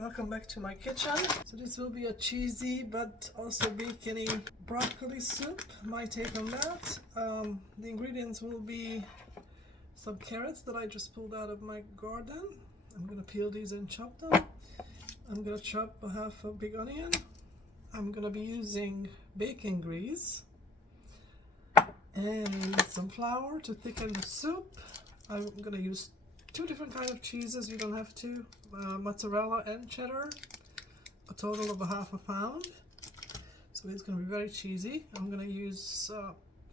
Welcome back to my kitchen. So this will be a cheesy but also bacony broccoli soup. My take on that. The ingredients will be some carrots that I just pulled out of my garden. I'm gonna peel these and chop them. I'm gonna chop a half a big onion. I'm gonna be using bacon grease and some flour to thicken the soup. I'm gonna use two different kinds of cheeses. You don't have to. Mozzarella and cheddar, a total of a half a pound. So it's going to be very cheesy. I'm going to use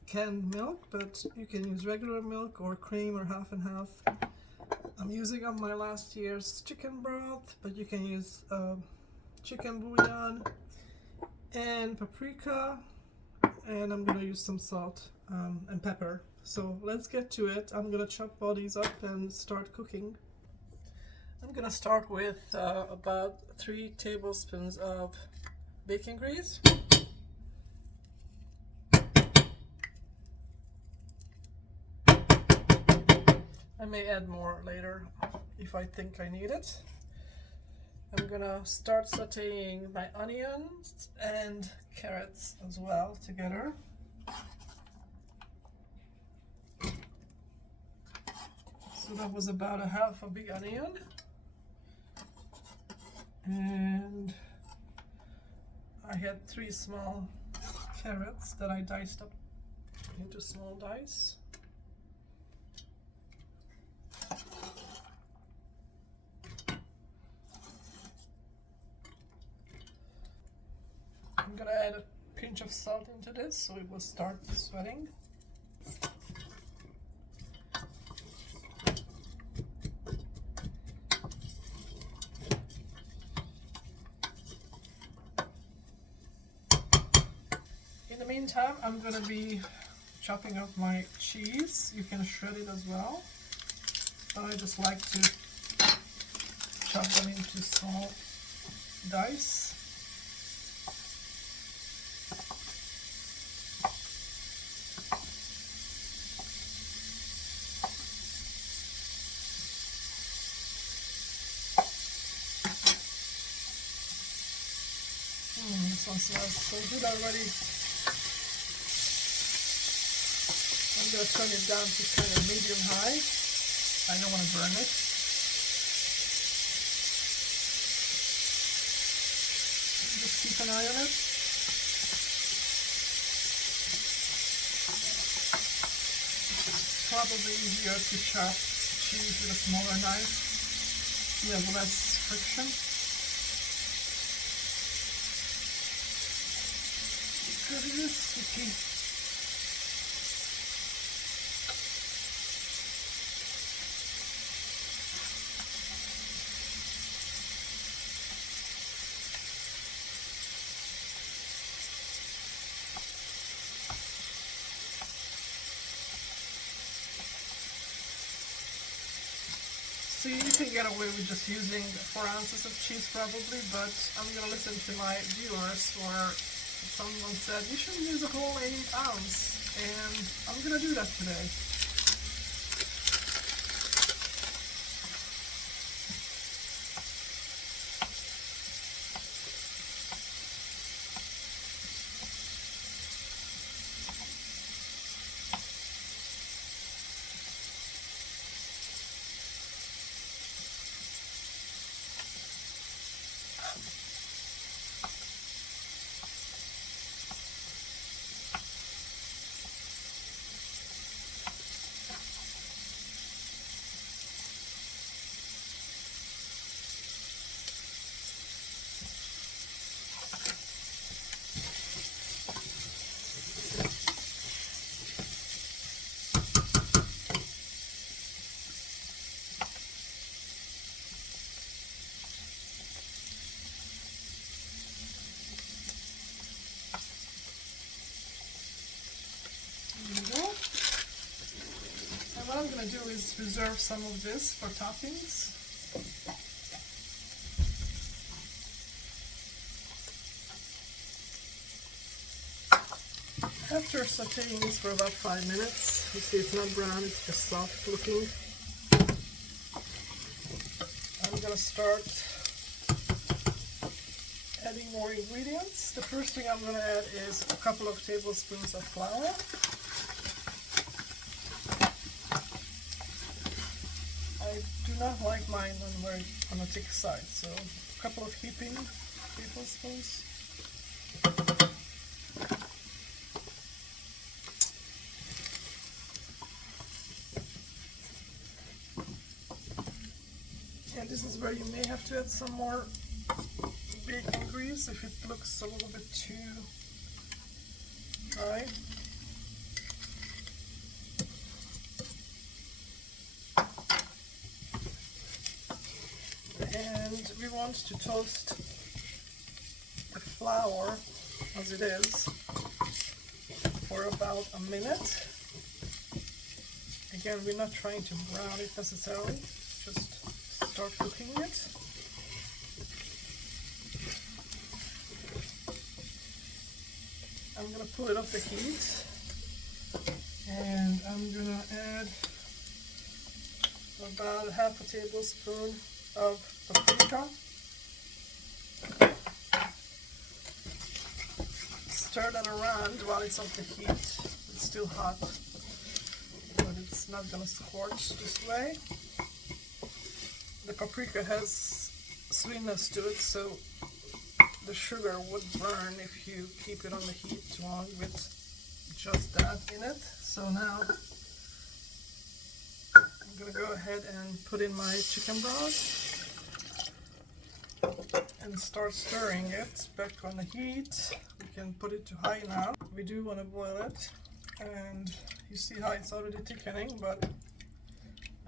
canned milk, but you can use regular milk or cream or half and half. I'm using up my last year's chicken broth, but you can use chicken bouillon and paprika, and I'm going to use some salt and pepper. So let's get to it. I'm going to chop all these up and start cooking. I'm going to start with about 3 tablespoons of bacon grease. I may add more later if I think I need it. I'm going to start sauteing my onions and carrots as well together. So that was about a half a big onion. And I had 3 small carrots that I diced up into small dice. I'm gonna add a pinch of salt into this so it will start sweating. In the meantime, I'm going to be chopping up my cheese. You can shred it as well, but I just like to chop them into small dice. This one smells so good already. I'm going to turn it down to kind of medium high. I don't want to burn it. Just keep an eye on it. Probably easier to chop cheese with a smaller knife. You have less friction. Because it is sticky. See, you can get away with just using 4 ounces of cheese probably, but I'm going to listen to my viewers where someone said you should use a whole 8 ounce, and I'm going to do that today. What I'm going to do is reserve some of this for toppings. After sauteing this for about 5 minutes, you see it's not brown, it's just soft looking. I'm going to start adding more ingredients. The first thing I'm going to add is a couple of tablespoons of flour. I do not like mine on the thick side, so a couple of heaping tablespoons. And this is where you may have to add some more bacon grease if it looks a little bit too dry. And we want to toast the flour as it is for about a minute. Again, we're not trying to brown it necessarily, just start cooking it. I'm going to pull it off the heat, and I'm going to add about half a tablespoon of paprika. Stir that around while it's on the heat. It's still hot, but it's not going to scorch this way. The paprika has sweetness to it, so the sugar would burn if you keep it on the heat too long with just that in it. So now I'm going to go ahead and put in my chicken broth and start stirring it back on the heat. We can put it to high now. We do want to boil it, and you see how it's already thickening, but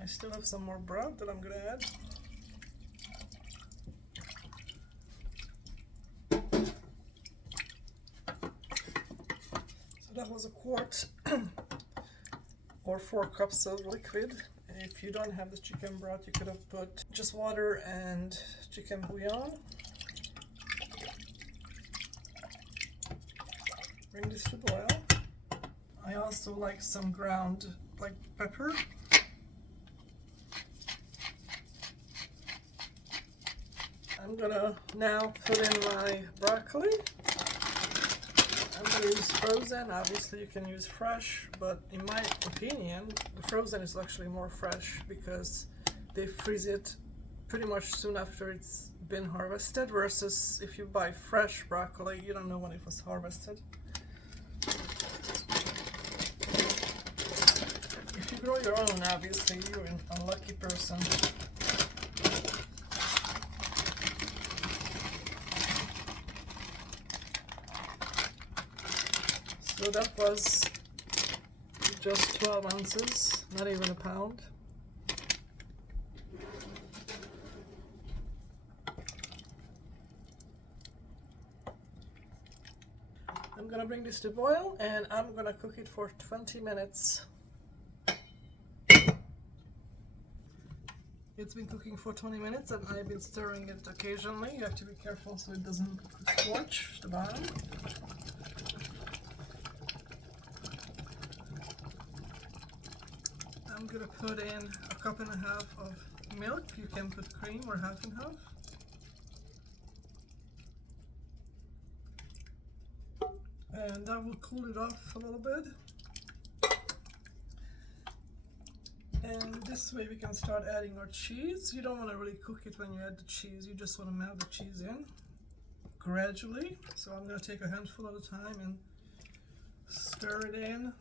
I still have some more broth that I'm going to add. That was a quart or 4 cups of liquid. If you don't have the chicken broth, you could have put just water and chicken bouillon. Bring this to boil. I also like some ground black pepper. I'm gonna now put in my broccoli. I'm going to use frozen. Obviously you can use fresh, but in my opinion the frozen is actually more fresh because they freeze it pretty much soon after it's been harvested, versus if you buy fresh broccoli, you don't know when it was harvested. If you grow your own, obviously you're an unlucky person. So that was just 12 ounces, not even a pound. I'm gonna bring this to boil, and I'm gonna cook it for 20 minutes. It's been cooking for 20 minutes, and I've been stirring it occasionally. You have to be careful so it doesn't scorch the bottom. I'm gonna put in a cup and a half of milk. You can put cream or half and half. And that will cool it off a little bit. And this way we can start adding our cheese. You don't want to really cook it when you add the cheese. You just want to melt the cheese in gradually. So I'm going to take a handful at a time and stir it in.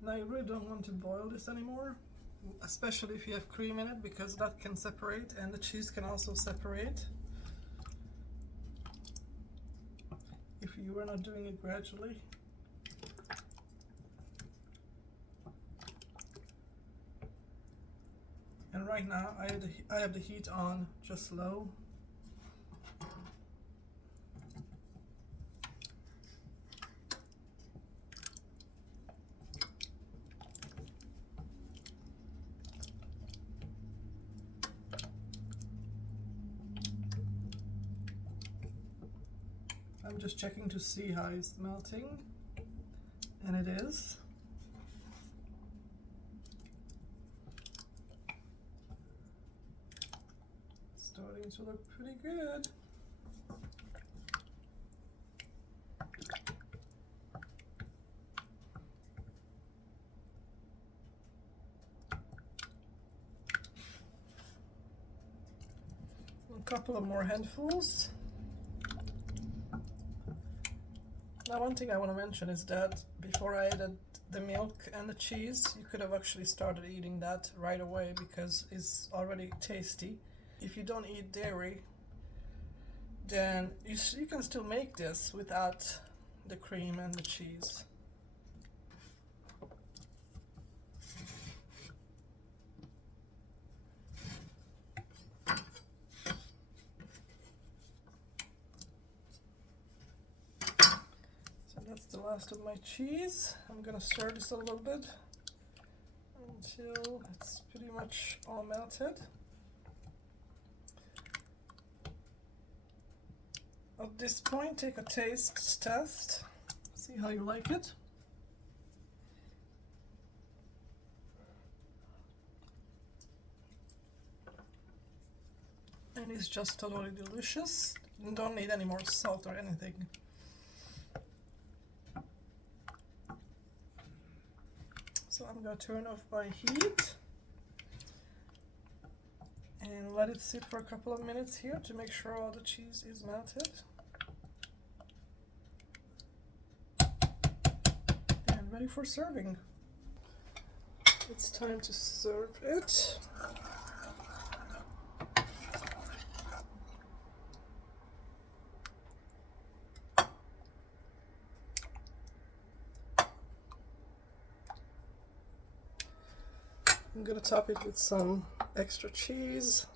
Now you really don't want to boil this anymore, especially if you have cream in it, because that can separate and the cheese can also separate if you were not doing it gradually. And right now I have the heat on just low. I'm just checking to see how it's melting, and it is. Starting to look pretty good. A couple of more handfuls. Now, one thing I want to mention is that before I added the milk and the cheese, you could have actually started eating that right away because it's already tasty. If you don't eat dairy, then you can still make this without the cream and the cheese. That's the last of my cheese. I'm gonna stir this a little bit until it's pretty much all melted. At this point, take a taste test. See how you like it. And it's just totally delicious. You don't need any more salt or anything. So I'm going to turn off my heat and let it sit for a couple of minutes here to make sure all the cheese is melted. And ready for serving. It's time to serve it. I'm gonna top it with some extra cheese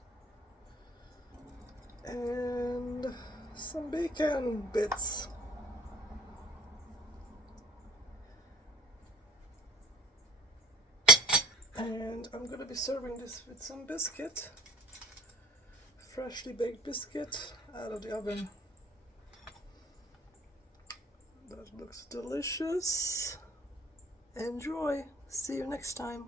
and some bacon bits. And I'm gonna be serving this with some biscuit, freshly baked biscuit out of the oven. That looks delicious. Enjoy. See you next time.